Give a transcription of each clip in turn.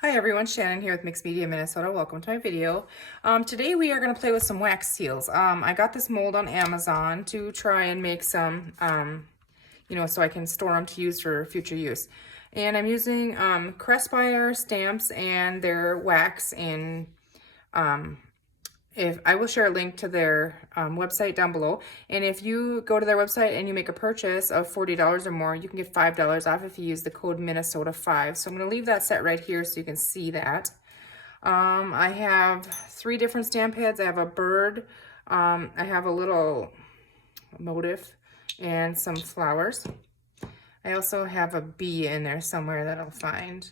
Hi everyone, Shannon here with Mixed Media Minnesota. Welcome to my video. Today we are going to play with some wax seals. I got this mold on Amazon to try and make some, so I can store them to use for future use. And I'm using Craspire stamps and their wax in if I will share a link to their website down below. And if you go to their website and you make a purchase of $40 or more, you can get $5 off if you use the code Minnesota5. So I'm going to leave that set right here so you can see that. I have 3 different stamp heads. I have a bird, I have a little motif, and some flowers. I also have a bee in there somewhere that I'll find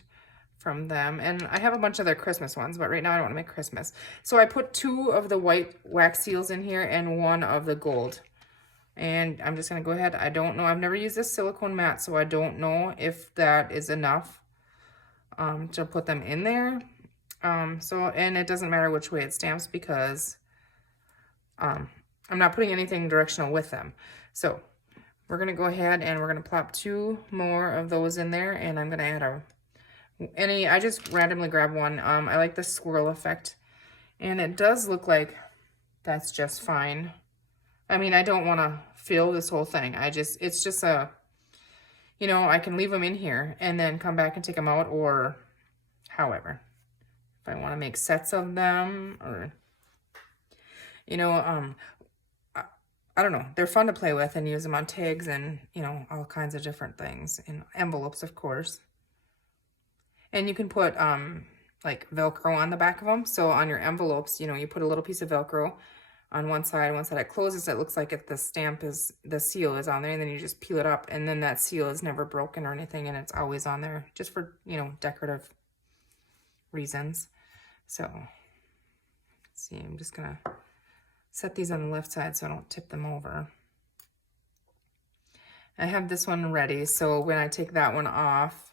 from them. And I have a bunch of their Christmas ones, but right now I don't want to make Christmas. So I put 2 of the white wax seals in here and 1 of the gold. And I'm just going to go ahead. I don't know. I've never used this silicone mat, so I don't know if that is enough to put them in there. And it doesn't matter which way it stamps because I'm not putting anything directional with them. So we're going to go ahead and we're going to plop 2 more of those in there, and I'm going to add I just randomly grab one. I like the swirl effect, and it does look like that's just fine. I mean, I don't want to fill this whole thing. It's just I can leave them in here and then come back and take them out, or however, if I want to make sets of them, or, I don't know. They're fun to play with and use them on tags and, all kinds of different things, and envelopes, of course. And you can put like Velcro on the back of them. So on your envelopes, you put a little piece of Velcro on one side. Once that it closes, it looks like the seal is on there, and then you just peel it up, and then that seal is never broken or anything, and it's always on there just for, decorative reasons. So let's see, I'm just gonna set these on the left side so I don't tip them over. I have this one ready, so when I take that one off,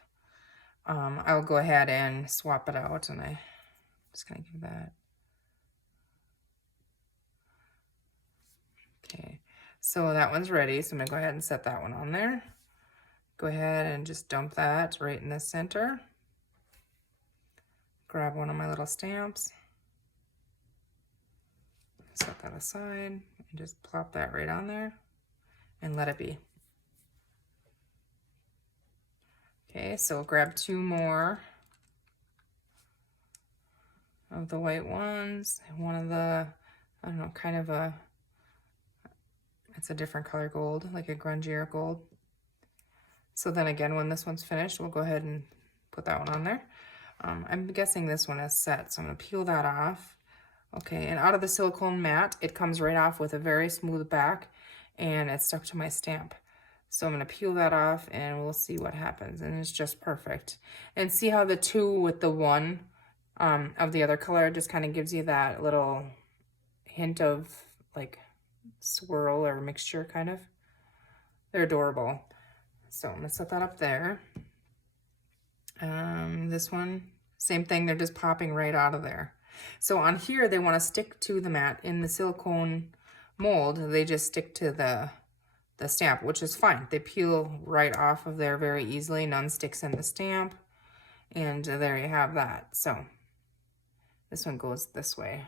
I'll go ahead and swap it out, and I'm just gonna give that. Okay, so that one's ready, so I'm gonna go ahead and set that one on there. Go ahead and just dump that right in the center. Grab one of my little stamps, set that aside, and just plop that right on there and let it be. Okay, so grab 2 more of the white ones, and one of the, I don't know, kind of it's a different color gold, like a grungier gold. So then again, when this one's finished, we'll go ahead and put that one on there. I'm guessing this one is set, so I'm gonna peel that off. Okay, and out of the silicone mat, it comes right off with a very smooth back, and it's stuck to my stamp. So I'm gonna peel that off, and we'll see what happens, and it's just perfect. And see how the 2 with the 1 of the other color just kind of gives you that little hint of like swirl or mixture, kind of. They're adorable. So I'm gonna set that up there. This one, same thing, they're just popping right out of there. So on here, they want to stick to the mat. In the silicone mold, they just stick to the stamp, which is fine. They peel right off of there very easily. None sticks in the stamp. And there you have that. So this one goes this way.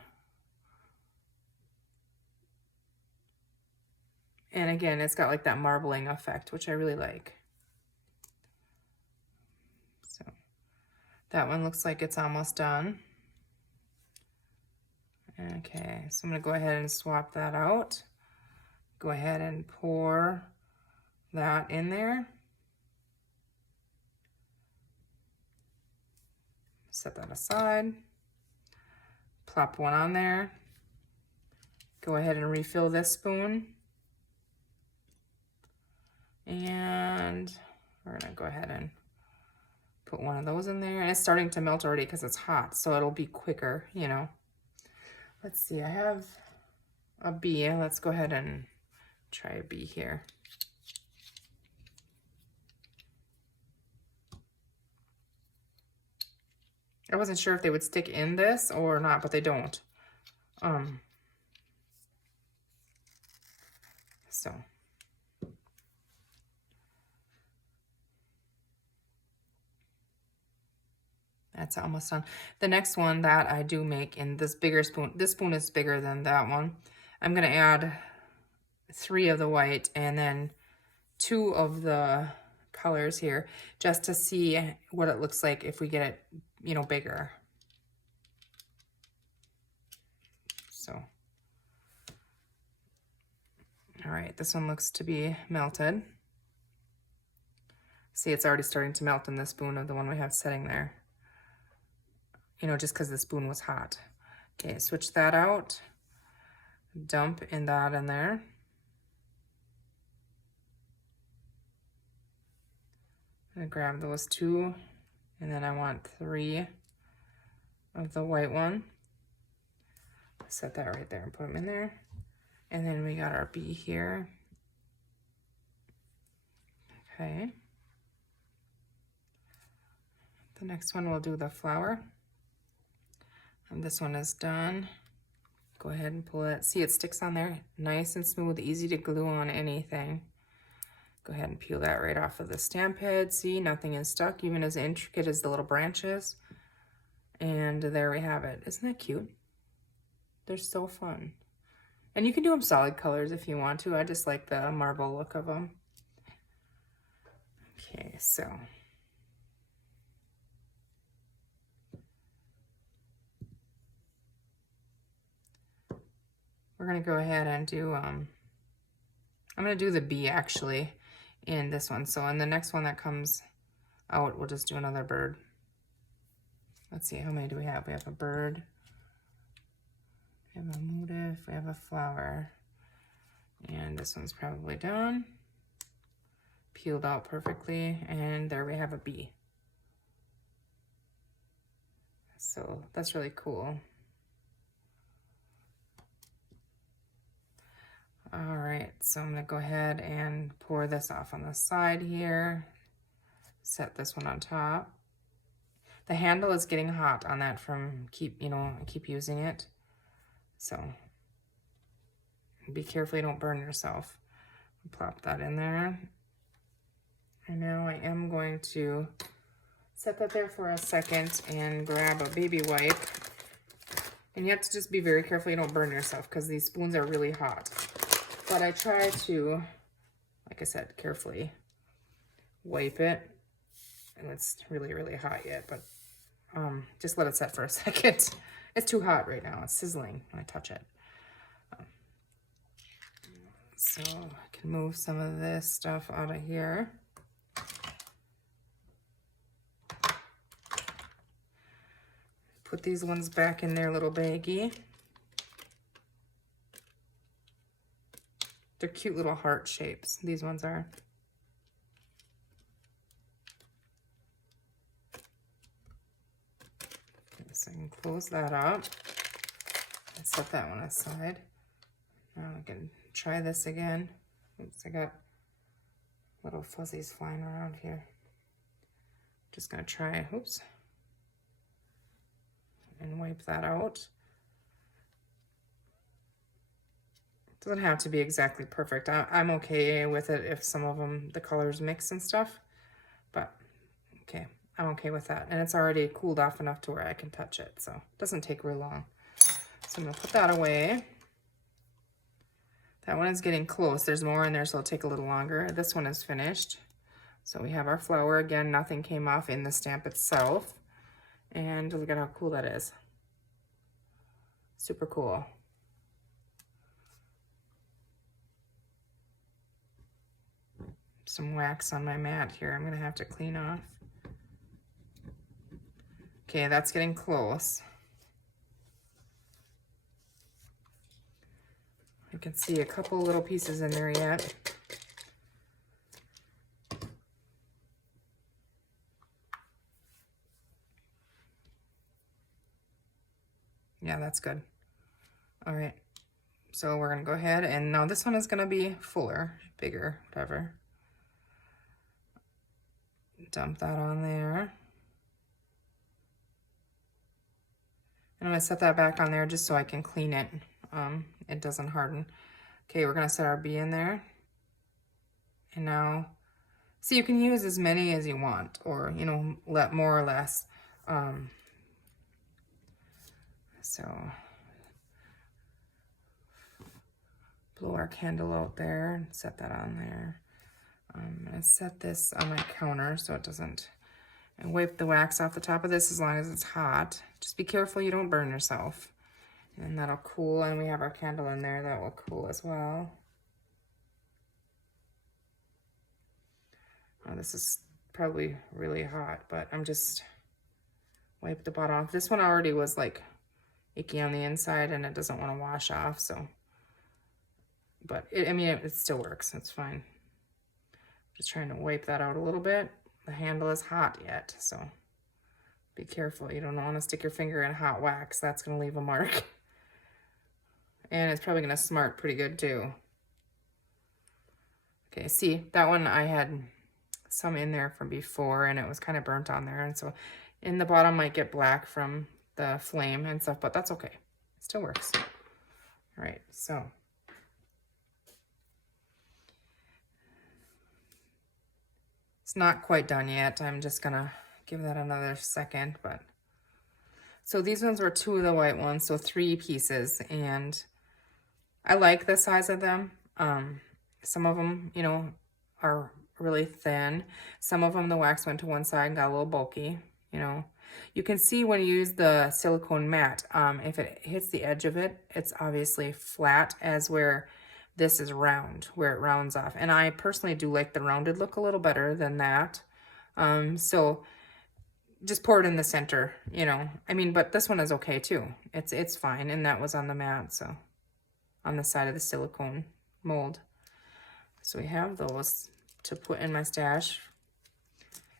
And again, it's got like that marbling effect, which I really like. So that one looks like it's almost done. Okay, so I'm gonna go ahead and swap that out. Go ahead and pour that in there. Set that aside. Plop one on there. Go ahead and refill this spoon. And we're gonna go ahead and put one of those in there. And it's starting to melt already because it's hot, so it'll be quicker, Let's see, I have a bee. Let's go ahead and try a bee here. I wasn't sure if they would stick in this or not, but they don't. So. That's almost done. The next one that I do make in this bigger spoon, this spoon is bigger than that one. I'm gonna add 3 of the white and then 2 of the colors here, just to see what it looks like if we get it, you know, bigger. So, all right, this one looks to be melted. See, it's already starting to melt in the spoon of the one we have sitting there. You know, just because the spoon was hot. Okay, switch that out. Dump that in there. I'm gonna grab those 2, and then I want 3 of the white one. Set that right there and put them in there. And then we got our bee here. Okay. The next one we'll do the flower. And this one is done. Go ahead and pull it. See, it sticks on there nice and smooth, easy to glue on anything. Go ahead and peel that right off of the stamp head. See, nothing is stuck, even as intricate as the little branches. And there we have it. Isn't that cute? They're so fun. And you can do them solid colors if you want to. I just like the marble look of them. Okay, so we're gonna go ahead and do, I'm gonna do the bee actually in this one. So in the next one that comes out, we'll just do another bird. Let's see, how many do we have? We have a bird, we have a motif, we have a flower, and this one's probably done. Peeled out perfectly, and there we have a bee. So that's really cool. All right, so I'm gonna go ahead and pour this off on the side here. Set this one on top. The handle is getting hot on that from keep using it. So be careful you don't burn yourself. Plop that in there. And now I am going to set that there for a second and grab a baby wipe. And you have to just be very careful you don't burn yourself because these spoons are really hot. But I try to, like I said, carefully wipe it. And it's really, really hot yet, but just let it set for a second. It's too hot right now. It's sizzling when I touch it. So I can move some of this stuff out of here. Put these ones back in their little baggie. They're cute little heart shapes. These ones are. Okay, so I can close that up and set that one aside. Now I can try this again. Oops, I got little fuzzies flying around here. Just gonna try, oops, and wipe that out. It doesn't have to be exactly perfect. I'm okay with it if some of them, the colors mix and stuff, but okay, I'm okay with that. And it's already cooled off enough to where I can touch it, so it doesn't take real long. So I'm gonna put that away. That one is getting close. There's more in there, so it'll take a little longer. This one is finished. So we have our flower again. Nothing came off in the stamp itself. And look at how cool that is. Super cool. Some wax on my mat here I'm gonna have to clean off. Okay, that's getting close. I can see a couple little pieces in there yet. Yeah, that's good. All right, so we're gonna go ahead and now this one is gonna be fuller, bigger, whatever. Dump that on there. And I'm gonna set that back on there just so I can clean it. It doesn't harden. Okay, we're gonna set our bee in there. And now, see, you can use as many as you want, or, you know, let more or less. So blow our candle out there and set that on there. I'm gonna set this on my counter so it doesn't, and wipe the wax off the top of this as long as it's hot. Just be careful you don't burn yourself. And that'll cool, and we have our candle in there that will cool as well. Oh, this is probably really hot, but I'm just wipe the bottom off. This one already was like icky on the inside and it doesn't want to wash off, so. But I mean, it still works, it's fine. Just trying to wipe that out a little bit. The handle is hot yet, so be careful. You don't want to stick your finger in hot wax. That's going to leave a mark. And it's probably going to smart pretty good too. Okay, see, that one I had some in there from before and it was kind of burnt on there. And so in the bottom might get black from the flame and stuff, but that's okay. It still works. All right, so. It's not quite done yet. I'm just gonna give that another second, but. So these ones were 2 of the white ones, so 3 pieces, and I like the size of them. Some of them, you know, are really thin. Some of them, the wax went to one side and got a little bulky, you know. You can see when you use the silicone mat, if it hits the edge of it, it's obviously flat, as where this is round, where it rounds off. And I personally do like the rounded look a little better than that. So just pour it in the center, you know. I mean, but this one is okay too. It's fine, and that was on the mat, so on the side of the silicone mold. So we have those to put in my stash.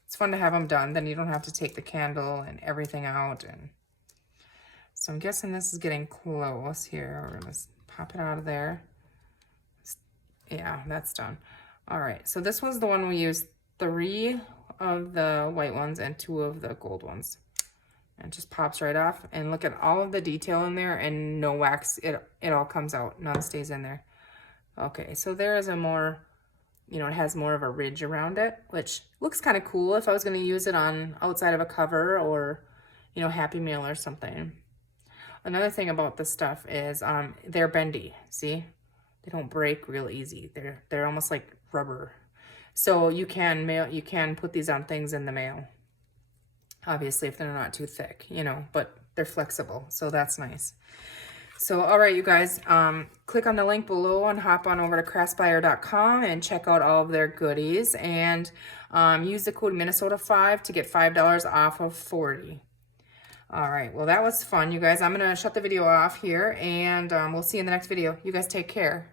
It's fun to have them done. Then you don't have to take the candle and everything out. And so I'm guessing this is getting close here. We're gonna pop it out of there. Yeah, that's done. All right, so this was the one we used 3 of the white ones and 2 of the gold ones. And it just pops right off. And look at all of the detail in there, and no wax. It all comes out. None stays in there. Okay, so there is a more, you know, it has more of a ridge around it, which looks kind of cool if I was going to use it on outside of a cover or, you know, Happy Meal or something. Another thing about this stuff is they're bendy. See? They don't break real easy. They're almost like rubber. So you can put these on things in the mail. Obviously, if they're not too thick, you know, but they're flexible, so that's nice. So, all right, you guys, click on the link below and hop on over to craspire.com and check out all of their goodies, and use the code Minnesota5 to get $5 off of 40. All right, well, that was fun, you guys. I'm going to shut the video off here, and we'll see you in the next video. You guys take care.